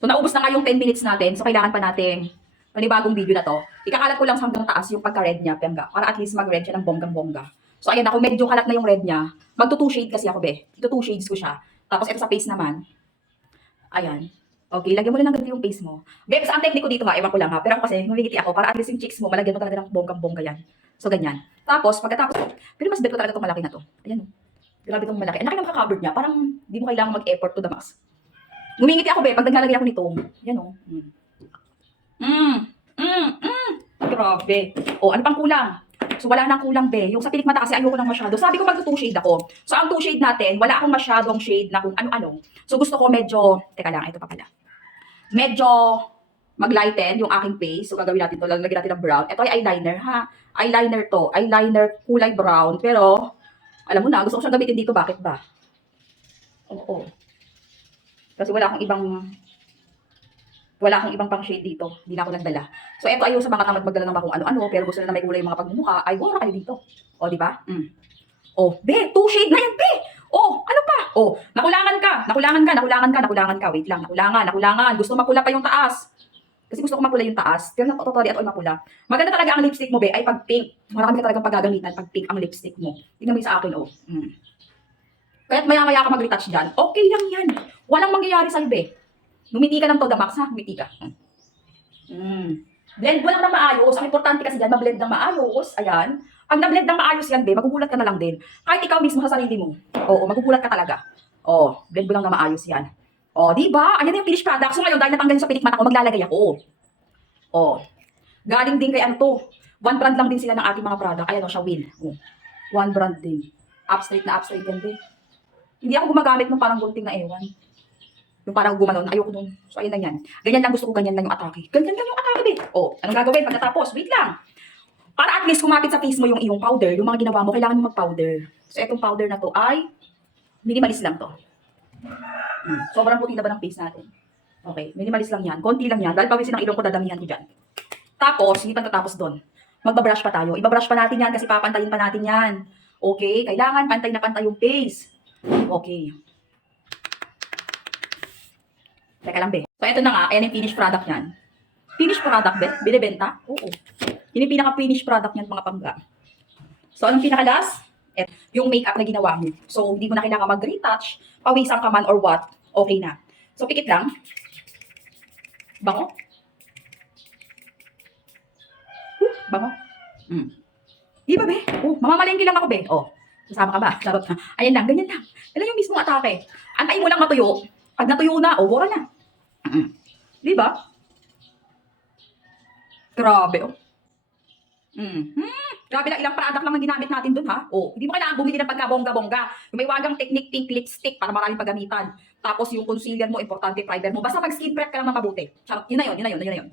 So, naubos na nga yung 10 minutes natin. So, kailangan pa natin panibagong video na to. Ikakalat ko lang sa hanggang taas yung pagka-red niya, Pemga. Para at least mag-red siya ng bonggang-bongga. So, ayan, ako medyo kalat na yung red niya. Magto 2 shade kasi ako, be. Ito 2 shades ko siya. Tapos, ito sa face naman. Ayan. Okay, lagyan mo lang ng ganito yung face mo. Be, sa ang technique ko dito ha, ewan ko lang ha. Pero ako kasi, ngumingiti ako para at least yung cheeks mo, malagyan mo talaga ng bonggang-bongga yan. So, ganyan. Tapos, pagkatapos, pero mas bet ko talaga itong malaki na to. Ayan o. Grabe itong malaki. Ang laki ng cover niya. Parang, di mo kailangan mag-effort to the max. Ngumingiti ako, be, pag naglalagay ako nito. Ayan o. Grabe. O, ano pang kulang? So, wala nang kulang, be. Yung sa pilik mata kasi ayoko nang masyado. Sabi ko mag 2 shade ako. So, ang 2 shade natin, wala akong masyadong shade na kung ano-ano. So, gusto ko medyo, teka lang, ito pa pala. Medyo mag-lighten yung aking face. So, gagawin natin to. Lalagyan natin ng brown. Ito ay eyeliner, ha? Eyeliner to. Eyeliner kulay brown. Pero, alam mo na, gusto ko siyang gamitin dito. Bakit ba? Oo. Kasi wala akong ibang pang shade dito. Hindi na ako nagdala. So, eto ayaw sa mga tamad magdala ng mga kung ano-ano, pero gusto na may kulay yung mga pagmumukha, ay bumura kayo dito. O, di ba? O, be, 2 shade na yan, be! O, ano pa? O, nakulangan ka. Wait lang, nakulangan. Gusto mapula pa yung taas. Kasi gusto ko mapula yung taas. Pero totally ito ay mapula. Maganda talaga ang lipstick mo, be, ay pag pink. Marami ka talagang paggagamitan pag pink ang lipstick mo. Tingnan mo yung sa akin, o. Kaya't maya-maya ka mag-retouch dyan. Okay lang yan. Walang mangyayari sa'yo, be. Ngumiti ka ng todo max, ha? Ngumiti ka. Blend mo lang ng maayos. Ang importante kasi dyan, ma-blend ng maayos. Ayan. Pag na-blend ng maayos yan, be, magugulat ka na lang din. Kahit ikaw mismo sa sarili mo. Oo, magugulat ka talaga. Oo, blend mo lang ng maayos yan. Oo, di ba? Ayan yung finished product. So ngayon, dahil natanggal sa pilik mata ko, maglalagay ako. Oo. Galing din kay ano to. One brand lang din sila ng ating mga product. Ayan o, siya Win. One brand din. Upstraight yan, be. Hindi ako gumagamit ng parang gunting na ewan. Yung parang gumanon, ayoko nun. So, ayun na yan. Ganyan lang gusto ko, ganyan lang yung atake. Ganyan lang yung atake, be. O, anong gagawin pagkatapos? Wait lang. Para at least kumapit sa face mo yung iyong powder, yung mga ginawa mo, kailangan mo mag-powder. So, etong powder na to ay minimalist lang to. Sobrang puti na ba ng face natin? Okay, minimalist lang yan. Konti lang yan. Dahil pawisin ng ilong ko, dadamihan ko dyan. Tapos, hindi pa tatapos doon. Magbabrush pa tayo. Ibabrush pa natin yan kasi papantayin pa natin yan. Okay, kailangan pantay na pantay yung face. Okay. Teka lang, be. So, ito na nga. Ayan yung finished product niyan. Finished product, be? Binibenta? Oo. Yun yung pinaka-finished product niyan, mga pangga. So, anong pinaka-last? Yung makeup na ginawa mo. So, hindi mo na kailangan mag-retouch, pawisan ka man or what, okay na. So, pikit lang. Bango. Bango. Di ba, be? Mamamalengke lang ako, be. Kasama ka ba? Charot na. Ayan lang, ganyan lang. Yan lang yung mismong atake. Antayin mo lang matuyo. Pag natuyo na, wala na. Di ba? Grabe, Grabe lang, ilang product lang ang ginamit natin dun, ha? Hindi mo kailangan bumili ng pagka-bongga-bongga. Yung may wagang technique pink lipstick para maraming paggamitan. Tapos yung concealer mo, importante primer mo. Basta mag-skin prep ka lang ng mabuti. Charot, yun na yun.